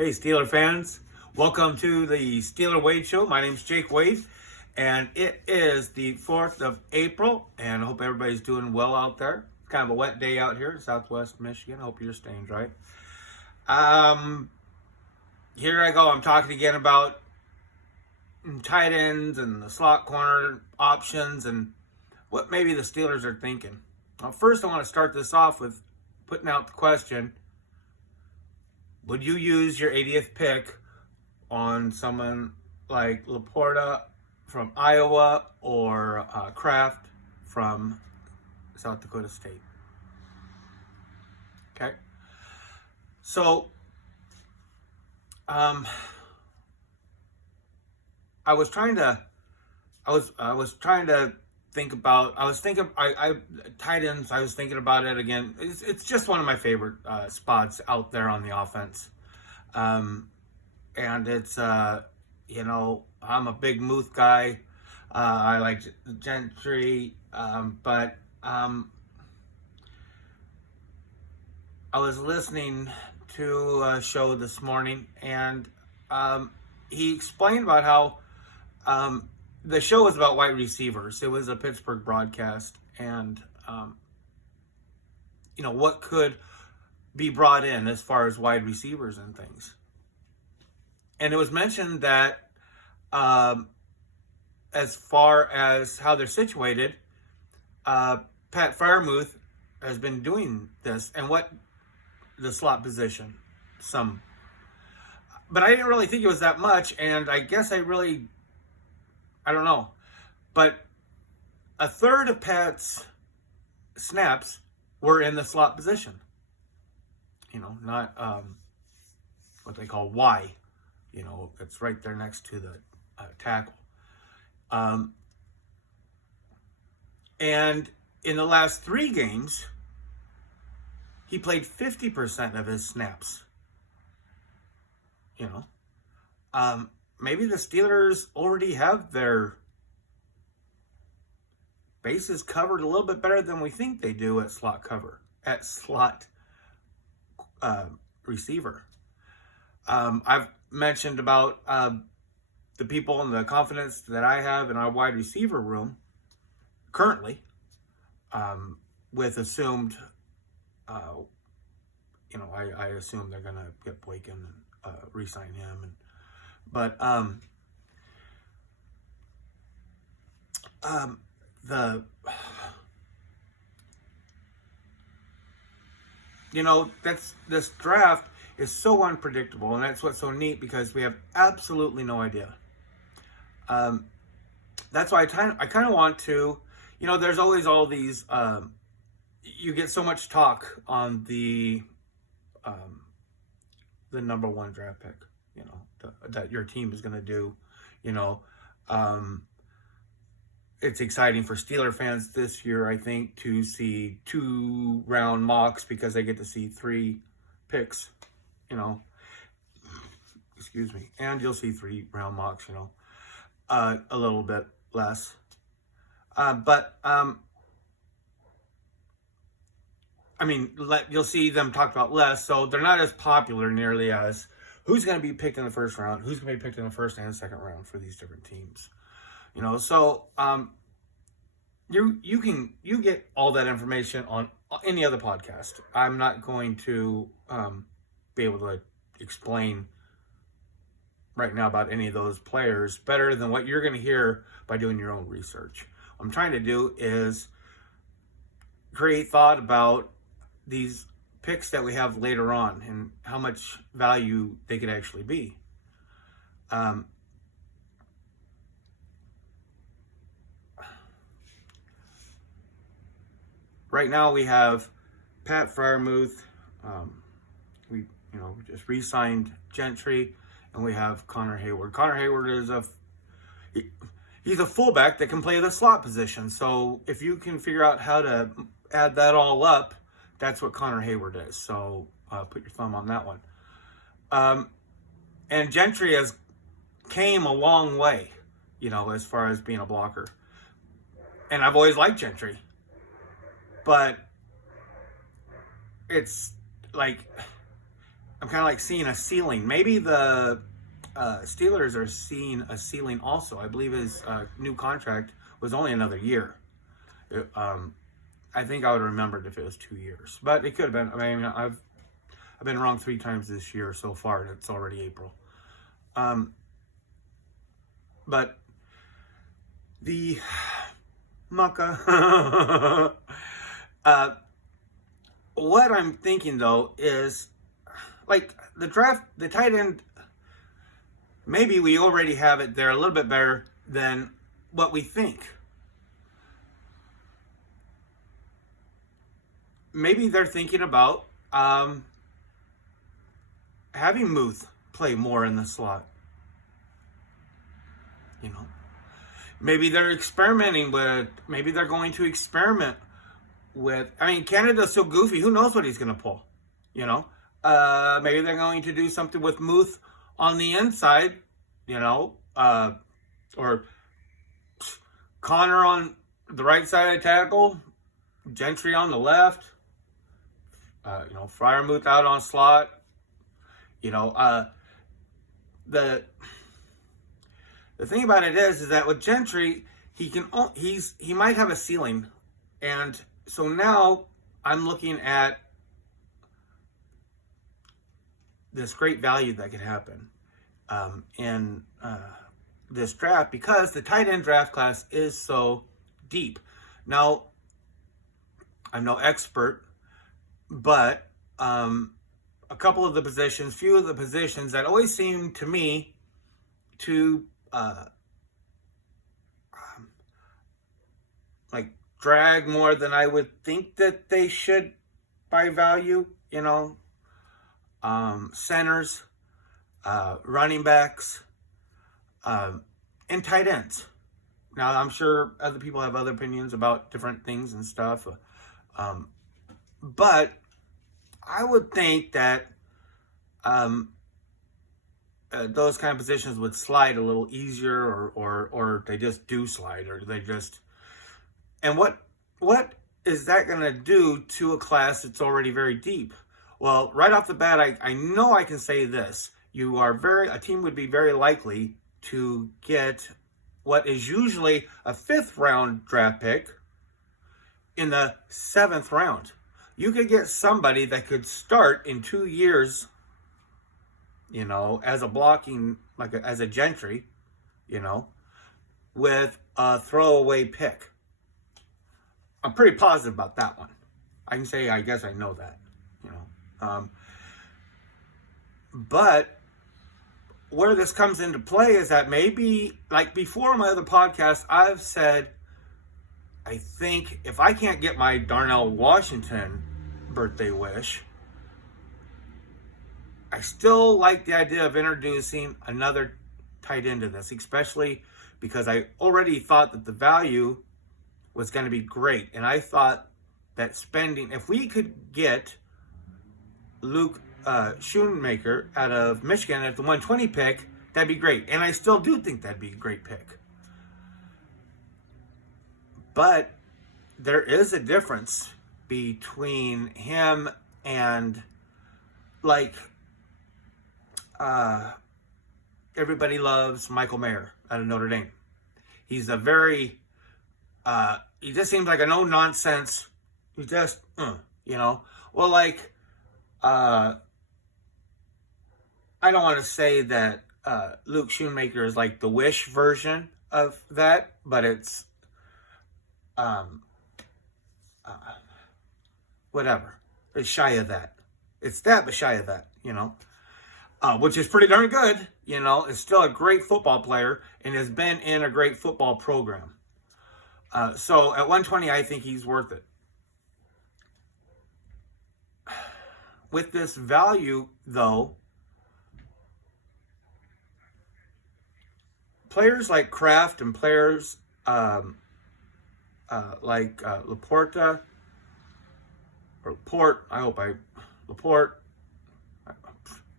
Hey, Steeler fans. Welcome to the Steeler Wade Show. My name's Jake Wade, and it is the 4th of April, and I hope everybody's doing well out there. It's kind of a wet day out here in Southwest Michigan. I hope you're staying dry. Here I go. I'm talking again about tight ends and the slot corner options and what maybe the Steelers are thinking. Well, first I want to start this off with putting out the question: would you use your 80th pick on someone like Laporta from Iowa or Kraft from South Dakota State? Okay. So, I was trying to think about. Tight ends. I was thinking about it again. It's just one of my favorite spots out there on the offense, and it's I'm a big Muth guy. I like Gentry, but I was listening to a show this morning, and he explained about how the show was about wide receivers. It was a Pittsburgh broadcast, and what could be brought in as far as wide receivers and things. And it was mentioned that as far as how they're situated, Pat Freiermuth has been doing this, and what the slot position, but I didn't really think it was that much, and I guess I don't know. But a third of Pat's snaps were in the slot position. Not what they call Y. It's right there next to the tackle. And in the last 3 games, he played 50% of his snaps. Maybe the Steelers already have their bases covered a little bit better than we think they do at slot receiver. I've mentioned about the people and the confidence that I have in our wide receiver room currently, with assumed, I assume they're going to get Boykin and re-sign him. But this draft is so unpredictable, and that's what's so neat, because we have absolutely no idea. That's why I kind of want to, there's always all these, you get so much talk on the number 1 draft pick, that your team is going to do, it's exciting for Steeler fans this year, I think, to see 2-round mocks, because they get to see 3 picks, excuse me, and you'll see 3-round mocks, a little bit less, you'll see them talked about less, so they're not as popular nearly as who's going to be picked in the first round, who's going to be picked in the first and second round for these different teams. So you get all that information on any other podcast. I'm not going to be able to explain right now about any of those players better than what you're going to hear by doing your own research. What I'm trying to do is create thought about these picks that we have later on and how much value they could actually be. Right now we have Pat Freiermuth. We just re-signed Gentry, and we have Connor Hayward. Connor Hayward is he's a fullback that can play the slot position. So if you can figure out how to add that all up, that's what Connor Hayward is. So put your thumb on that one. And Gentry came a long way, as far as being a blocker. And I've always liked Gentry. But it's like I'm kind of like seeing a ceiling. Maybe the Steelers are seeing a ceiling also. I believe his new contract was only another year. I think I would have remembered if it was 2 years, but it could have been. I mean, I've been wrong 3 times this year so far, and it's already April. But the mucka. What I'm thinking though is, like, the draft, the tight end. Maybe we already have it there a little bit better than what we think. Maybe they're thinking about having Muth play more in the slot. You know, maybe they're experimenting with. Maybe they're going to experiment with. I mean, Canada's so goofy. Who knows what he's going to pull? You know, maybe they're going to do something with Muth on the inside. You know, or Connor on the right side of the tackle, Gentry on the left. You know, Freiermuth out on slot. You know, the thing about it is that with Gentry, he might have a ceiling, and so now I'm looking at this great value that could happen in this draft, because the tight end draft class is so deep. Now, I'm no expert, but a couple of the positions, few of the positions that always seem to me to like drag more than I would think that they should by value, you know, centers, running backs, and tight ends. Now, I'm sure other people have other opinions about different things and stuff, but I would think that those kind of positions would slide a little easier, or they just do slide, or they just. And what is that going to do to a class that's already very deep? Well, right off the bat, I know I can say this: a team would be very likely to get what is usually a 5th round draft pick in the 7th round. You could get somebody that could start in 2 years, you know, as a blocking, as a Gentry, you know, with a throwaway pick. I'm pretty positive about that one. I can say, I guess I know that, you know. But where this comes into play is that maybe, like before my other podcast, I've said, I think if I can't get my Darnell Washington birthday wish, I still like the idea of introducing another tight end to this, especially because I already thought that the value was going to be great. And I thought that if we could get Luke Schoonmaker out of Michigan at the 120 pick, that'd be great. And I still do think that'd be a great pick. But there is a difference between him and, like, everybody loves Michael Mayer out of Notre Dame. He's a very, he just seems like a no-nonsense, he just, you know. Well, like, I don't want to say that Luke Schoonmaker is like the Wish version of that, but it's, whatever. It's shy of that. It's that, but shy of that, you know. Which is pretty darn good, you know. Is still a great football player and has been in a great football program. So at 120, I think he's worth it. With this value, though, players like Kraft and players like Laporta, or Laporte, Laporte,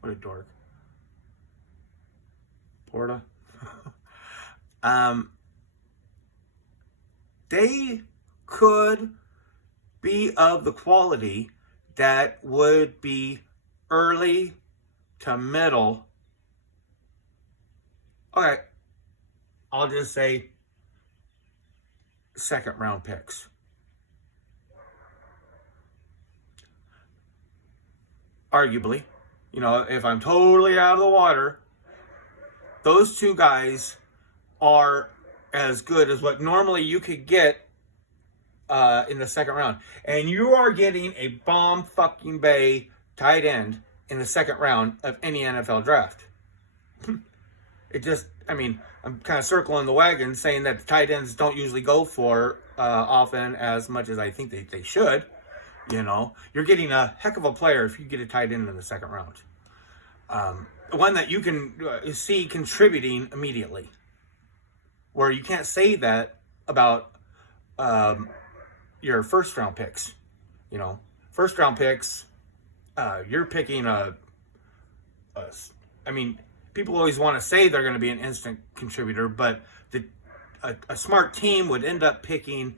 what a dork. Porta. They could be of the quality that would be early to middle. Okay, I'll just say second round picks. Arguably, if I'm totally out of the water, those two guys are as good as what normally you could get in the second round. And you are getting a bomb fucking bay tight end in the second round of any NFL draft. I'm kind of circling the wagon saying that the tight ends don't usually go for often as much as I think they should. You're getting a heck of a player if you get a tight end in the second round. One that you can see contributing immediately. Where you can't say that about your first round picks. First round picks, you're picking people always want to say they're going to be an instant contributor, but a smart team would end up picking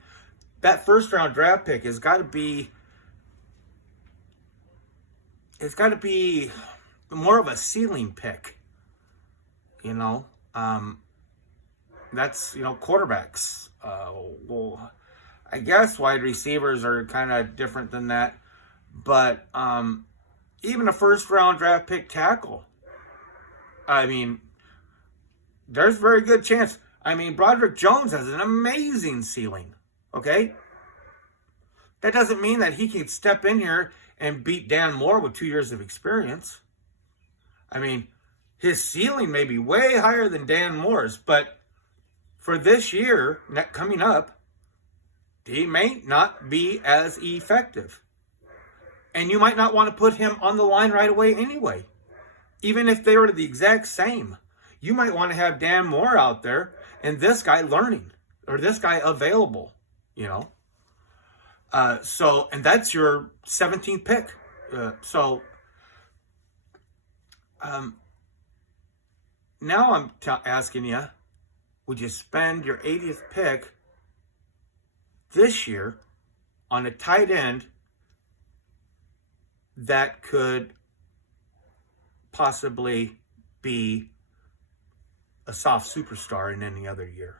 that first round draft pick has got to be. It's got to be more of a ceiling pick. That's quarterbacks. Well, I guess wide receivers are kind of different than that, but even a first round draft pick tackle. There's a very good chance. Broderick Jones has an amazing ceiling. Okay? That doesn't mean that he can step in here and beat Dan Moore with 2 years of experience. His ceiling may be way higher than Dan Moore's, but for this year coming up, he may not be as effective. And you might not want to put him on the line right away anyway. Even if they were the exact same. You might want to have Dan Moore out there and this guy learning. Or this guy available. And that's your 17th pick. Now I'm asking you, would you spend your 80th pick this year on a tight end that could possibly be a soft superstar in any other year?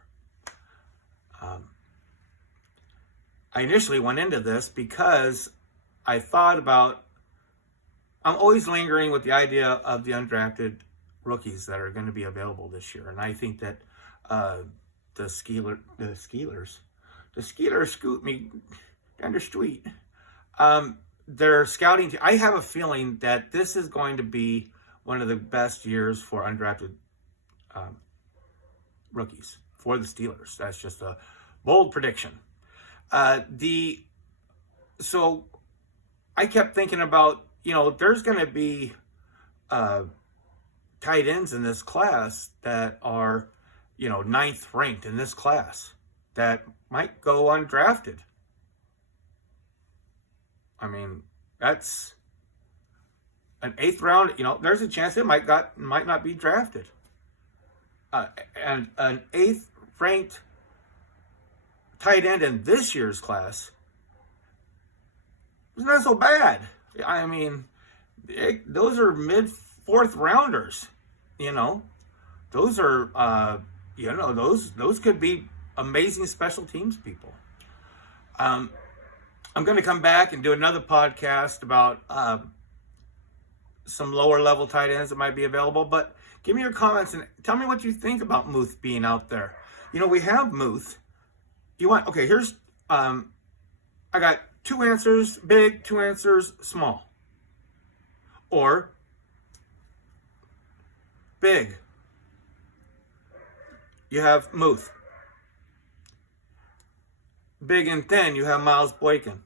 I initially went into this because I thought about, I'm always lingering with the idea of the undrafted rookies that are going to be available this year. And I think that the Skeelers scoot me down the street. Their scouting team, I have a feeling that this is going to be one of the best years for undrafted rookies for the Steelers. That's just a bold prediction. So I kept thinking about, there's going to be tight ends in this class that are, 9th ranked in this class that might go undrafted. That's an 8th round, there's a chance it might not be drafted. And an 8th ranked tight end in this year's class is not so bad. Those are mid 4th rounders. Those are those could be amazing special teams people. I'm going to come back and do another podcast about some lower level tight ends that might be available, but give me your comments and tell me what you think about Muth being out there. We have Muth. Here's I got 2 answers big, 2 answers small. Or big. You have Muth. Big and thin, you have Miles Boykin.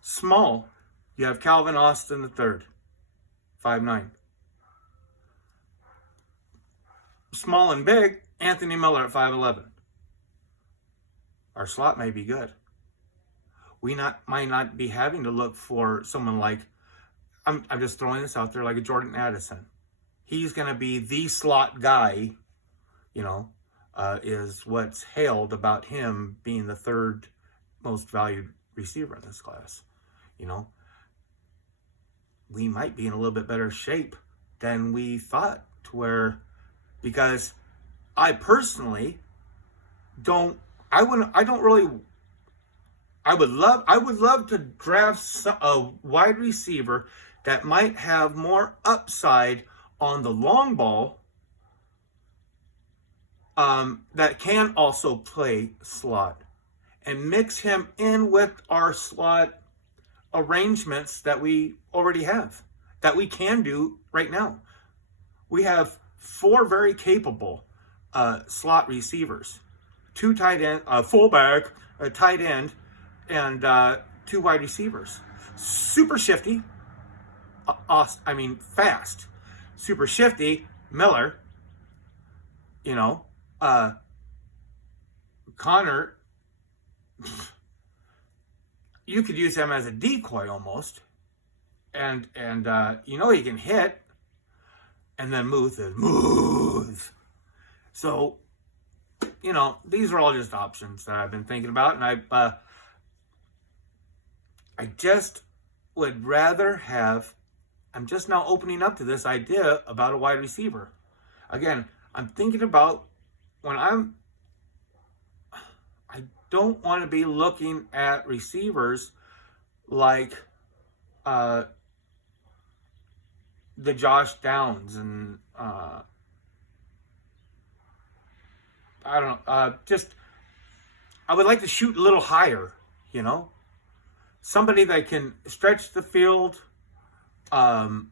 Small, you have Calvin Austin III, 5'9". Small and big, Anthony Miller at 5'11". Our slot may be good. We might not be having to look for someone like, I'm just throwing this out there, like a Jordan Addison. He's going to be the slot guy, is what's hailed about him being the 3rd most valued receiver in this class. we might be in a little bit better shape than we thought, because I personally I would love to draft a wide receiver that might have more upside on the long ball, that can also play slot, and mix him in with our slot arrangements that we already have, that we can do right now. We have 4 very capable slot receivers, 2 tight end, fullback, a tight end, and 2 wide receivers. Super shifty, fast. Super shifty, Miller. Connor, you could use him as a decoy almost, and he can hit, and then Muth is Muth. So, these are all just options that I've been thinking about, and I just would rather have. I'm just now opening up to this idea about a wide receiver. Again, I'm thinking about I don't want to be looking at receivers like the Josh Downs and I would like to shoot a little higher, somebody that can stretch the field, and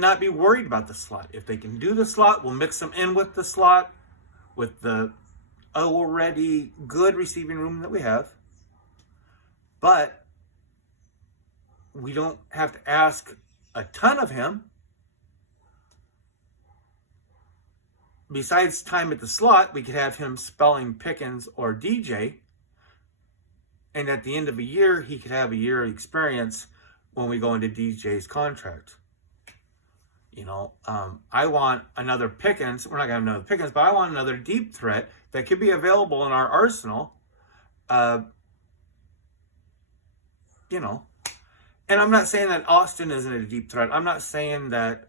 not be worried about the slot. If they can do the slot, we'll mix them in with the slot, with the already good receiving room that we have. But we don't have to ask a ton of him. Besides time at the slot, we could have him spelling Pickens or DJ. And at the end of a year, he could have a year of experience when we go into DJ's contract. I want another Pickens. We're not going to have another Pickens, but I want another deep threat that could be available in our arsenal. And I'm not saying that Austin isn't a deep threat. I'm not saying that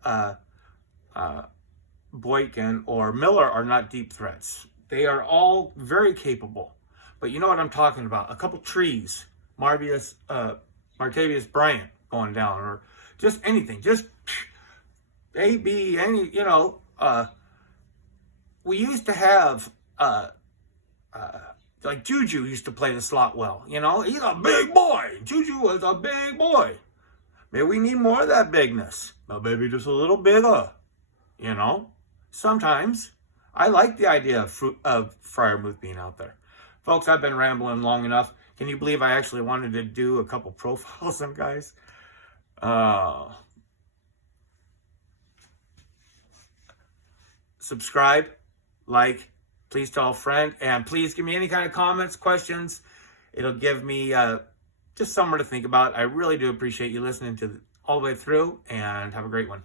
Boykin or Miller are not deep threats. They are all very capable. But you know what I'm talking about. A couple trees. Martavius Bryant going down, or just anything. Just we used to have, like Juju used to play the slot well. He's a big boy. Juju was a big boy. Maybe we need more of that bigness. But maybe just a little bigger. Sometimes I like the idea of Freiermuth being out there. Folks, I've been rambling long enough. Can you believe I actually wanted to do a couple profiles on guys? Subscribe, like, please tell a friend, and please give me any kind of comments, questions. It'll give me just somewhere to think about. I really do appreciate you listening to all the way through, and have a great one.